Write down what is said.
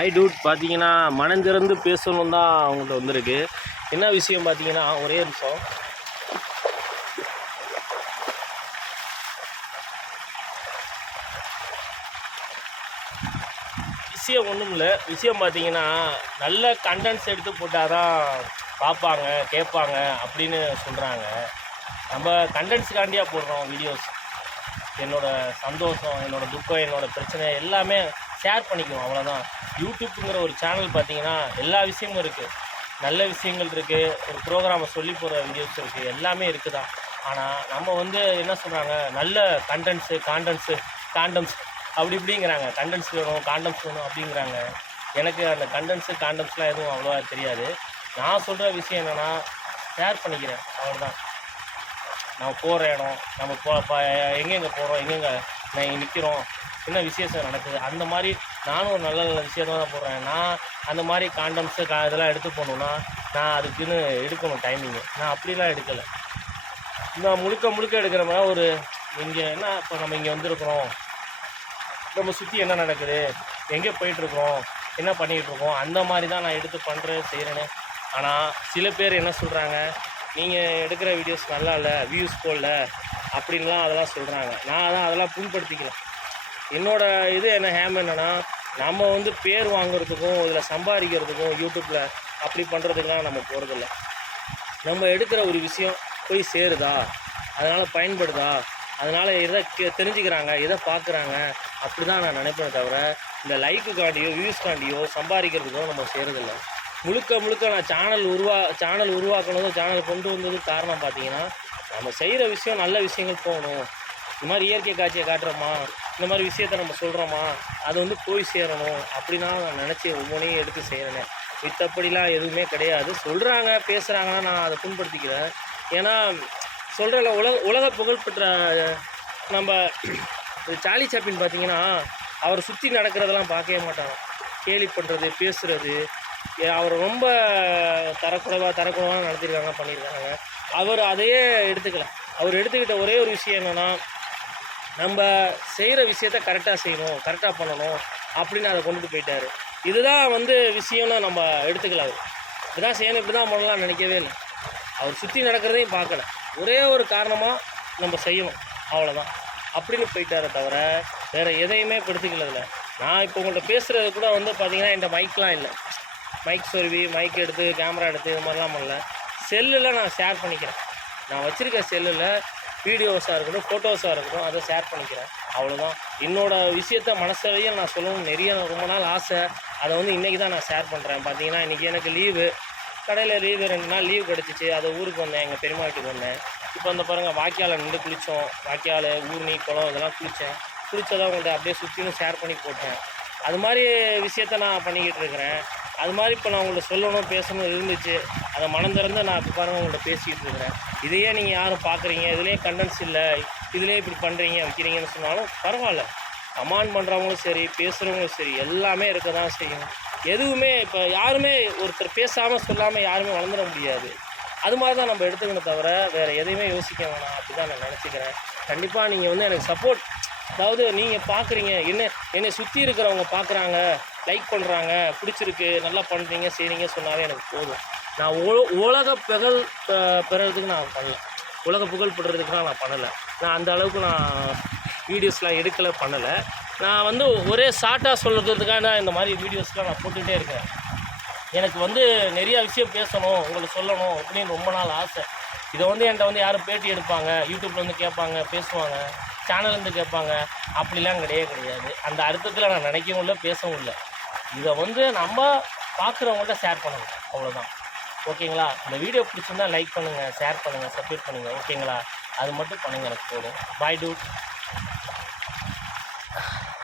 High dude பார்த்தீங்கன்னா மனம் திறந்து பேசணும் தான் அவங்கள்ட்ட வந்திருக்கு. என்ன விஷயம் பார்த்தீங்கன்னா, ஒரே நிமிஷம். விஷயம் ஒன்றும் இல்லை. விஷயம் பார்த்தீங்கன்னா, நல்ல கண்டென்ட்ஸ் எடுத்து போட்டால் தான் பார்ப்பாங்க, கேட்பாங்க அப்படின்னு சொல்கிறாங்க. நம்ம கண்டென்ட்ஸுக்காண்டியாக போடுறோம் வீடியோஸ். என்னோடய சந்தோஷம், என்னோடய துக்கம், என்னோடய பிரச்சனை எல்லாமே ஷேர் பண்ணிக்குவோம், அவ்வளோதான். யூடியூப்புங்கிற ஒரு சேனல் பார்த்தீங்கன்னா எல்லா விஷயமும் இருக்குது. நல்ல விஷயங்கள் இருக்குது, ஒரு ப்ரோக்ராமை சொல்லி போகிற வீடியோஸ் இருக்குது, எல்லாமே இருக்குது தான். ஆனால் நம்ம வந்து என்ன சொல்கிறாங்க, நல்ல காண்டம்ஸ் அப்படி இப்படிங்கிறாங்க. கண்டென்ட்ஸ் வேணும், காண்டம்ஸ் வேணும் அப்படிங்கிறாங்க. எனக்கு அந்த காண்டம்ஸ்லாம் எதுவும் அவ்வளோவா தெரியாது. நான் சொல்கிற விஷயம் என்னென்னா, ஷேர் பண்ணிக்கிறேன், அவ்வளோதான். நம்ம போகிற இடம், நம்ம எங்கெங்கே போகிறோம், எங்கெங்கே நிற்கிறோம், என்ன விசேஷம் நடக்குது, அந்த மாதிரி நானும் ஒரு நல்ல நல்ல விஷயத்தை தான் போடுறேன். நான் அந்த மாதிரி காண்டம்ஸு இதெல்லாம் எடுத்து போகணுன்னா நான் அதுக்குன்னு எடுக்கணும் டைமிங்கு. நான் அப்படிலாம் எடுக்கலை. நான் முழுக்க எடுக்கிற மாதிரி ஒரு இங்கே என்ன, இப்போ நம்ம இங்கே வந்திருக்கிறோம், நம்ம சுற்றி என்ன நடக்குது, எங்கே போயிட்டுருக்கோம், என்ன பண்ணிகிட்ருக்கோம், அந்த மாதிரி தான் நான் எடுத்து செய்கிறேன்னு. ஆனால் சில பேர் என்ன சொல்கிறாங்க, நீங்கள் எடுக்கிற வீடியோஸ் நல்லா இல்லை, வியூஸ் போடல அப்படின்லாம் அதெல்லாம் சொல்கிறாங்க. நான் அதெல்லாம் புண்படுத்திக்கல. என்னோடய இது என்னென்னா, நம்ம வந்து பேர் வாங்குறதுக்கும் இதில் சம்பாதிக்கிறதுக்கும் யூடியூப்பில் அப்படி பண்ணுறதுக்கெலாம் நம்ம போகிறதில்ல. நம்ம எடுக்கிற ஒரு விஷயம் போய் சேருதா, அதனால் பயன்படுதா, அதனால் எதை தெரிஞ்சுக்கிறாங்க, எதை பார்க்குறாங்க, அப்படி தான் நான் நினைப்பேன். தவிர இந்த லைக்குக்காண்டியோ வியூஸ்காண்டியோ சம்பாதிக்கிறதுக்கோ நம்ம செய்கிறதில்ல. முழுக்க நான் சேனல் உருவாக்கணும், சேனல் கொண்டு வந்ததுக்கு காரணம் பார்த்தீங்கன்னா, நம்ம செய்கிற விஷயம் நல்ல விஷயங்கள் போகணும். இந்த மாதிரி இயற்கை காட்சியை காட்டுறோமா, இந்த மாதிரி விஷயத்த நம்ம சொல்கிறோமா, அது வந்து போய் சேரணும் அப்படின்னா நான் நினச்சி ஒவ்வொன்றையும் எடுத்து செய்கிறேனே. மித்தப்படிலாம் எதுவுமே கிடையாது. சொல்கிறாங்க, பேசுகிறாங்கன்னா நான் அதை புண்படுத்திக்கிறேன். ஏன்னா சொல்கிறல உலக புகழ்பெற்ற நம்ம சார்லி சாப்ளின் பார்த்திங்கன்னா, அவரை சுற்றி நடக்கிறதெல்லாம் பார்க்கவே மாட்டாங்க. கேலி பண்ணுறது, பேசுகிறது, அவர் ரொம்ப தரக்குறைவாக நடத்தியிருக்காங்க, பண்ணியிருக்காங்க. அவர் அதையே எடுத்துக்கல. அவர் எடுத்துக்கிட்ட ஒரே ஒரு விஷயம் என்னென்னா, நம்ம செய்கிற விஷயத்த கரெக்டாக செய்யணும், கரெக்டாக பண்ணணும் அப்படின்னு அதை கொண்டுட்டு போயிட்டார். இதுதான் வந்து விஷயம்னு நம்ம எடுத்துக்கல. அவர் இப்படி தான் செய்யணும், இப்படி தான் பண்ணலாம் நினைக்கவே இல்லை. அவர் சுற்றி நடக்கிறதையும் பார்க்கல. ஒரே ஒரு காரணமாக நம்ம செய்யணும், அவ்வளோதான் அப்படின்னு போயிட்டாரே தவிர வேறு எதையுமே எடுத்துக்கலதில்ல. நான் இப்போ உங்கள்கிட்ட பேசுகிறது கூட வந்து பார்த்திங்கன்னா, என்கிட்ட மைக்லாம் இல்லை. மைக் சொருவி மைக் எடுத்து கேமரா எடுத்து இது மாதிரிலாம் பண்ணல. செல்லில் நான் ஷேர் பண்ணிக்கிறேன். நான் வச்சுருக்க செல்லில் வீடியோஸாக இருக்கட்டும், ஃபோட்டோஸாக இருக்கட்டும், அதை ஷேர் பண்ணிக்கிறேன், அவ்வளோதான். என்னோடய விஷயத்த மனசவையும் நான் சொல்லணும் ரொம்ப நாள் ஆசை. அதை வந்து இன்றைக்கி தான் நான் ஷேர் பண்ணுறேன். பார்த்தீங்கன்னா, இன்றைக்கி எனக்கு லீவு, கடையில் லீவு, 2 நாள் லீவு கிடச்சிச்சு. அதை ஊருக்கு வந்தேன், எங்கள் பெரியம்மா வீட்டுக்கு வந்தேன். இப்போ அந்த பாருங்கள், வாய்க்காலில் நின்று குளித்தோம். வாய்க்கால், ஊர்னி, குளம் இதெல்லாம் குளித்ததை உங்கள்கிட்ட அப்படியே சுற்றிலும் ஷேர் பண்ணி போட்டேன். அது மாதிரி விஷயத்த நான் பண்ணிக்கிட்டு இருக்கிறேன். அது மாதிரி இப்போ நான் உங்கள்கிட்ட சொல்லணும், பேசணும் இருந்துச்சு. அதை மனம் திறந்து நான் இப்போ பாருங்கள் உங்கள்கிட்ட பேசிக்கிட்டு இருக்கிறேன். இதையே நீங்கள் யாரும் பார்க்குறீங்க, இதுலேயே கண்டென்ட்ஸ் இல்லை, இதிலே இப்படி பண்ணுறீங்க வைக்கிறீங்கன்னு சொன்னாலும் பரவாயில்ல. கமெண்ட் பண்ணுறவங்களும் சரி, பேசுகிறவங்களும் சரி, எல்லாமே இருக்க தான் செய்யும். எதுவுமே இப்போ யாருமே ஒருத்தர் பேசாமல் சொல்லாமல் யாருமே வளர்ந்துட முடியாது. அது மாதிரி தான் நம்ம எடுத்துக்கணும், தவிர வேறு எதையுமே யோசிக்க வேணாம். அப்படி தான் நான் நினச்சிக்கிறேன். கண்டிப்பாக நீங்கள் வந்து எனக்கு சப்போர்ட், அதாவது நீங்கள் பார்க்குறீங்க, என்னை சுற்றி இருக்கிறவங்க பார்க்குறாங்க, லைக் பண்ணுறாங்க, பிடிச்சிருக்கு, நல்லா பண்ணுறீங்க, செய்கிறீங்க சொன்னாலே எனக்கு போதும். நான் உலக புகழ் பெறதுக்கு நான் பண்ணல, உலக புகழ் பெறதுக்குலாம் நான் பண்ணலை. நான் அந்த அளவுக்கு நான் வீடியோஸ்லாம் எடுக்கலை, பண்ணலை. நான் வந்து ஒரே ஷார்ட்டாக சொல்கிறதுக்காக இந்த மாதிரி வீடியோஸ்லாம் நான் போட்டுக்கிட்டே இருக்கேன். எனக்கு வந்து நிறையா விஷயம் பேசணும், உங்களுக்கு சொல்லணும் அப்படின்னு ரொம்ப நாள் ஆசை. இதை வந்து என்கிட்ட வந்து யாரும் பேட்டி எடுப்பாங்க, யூடியூப்பில் வந்து கேட்பாங்க, பேசுவாங்க, சேனல்லேருந்து கேட்பாங்க, அப்படிலாம் கிடையாது. அந்த அர்த்தத்தில் நான் நினைக்கவும் இல்லை, பேசவும் இல்லை. இதை வந்து நம்ம பார்க்குறவங்கள்ட்ட ஷேர் பண்ணணும், அவ்வளோதான். ஓகேங்களா? இந்த வீடியோ பிடிச்சிருந்தா லைக் பண்ணுங்கள், ஷேர் பண்ணுங்கள், சப்ஸ்கிரைப் பண்ணுங்கள். ஓகேங்களா? அது மட்டும் பண்ணுங்கள், எனக்கு போதும். பாய் டூட்.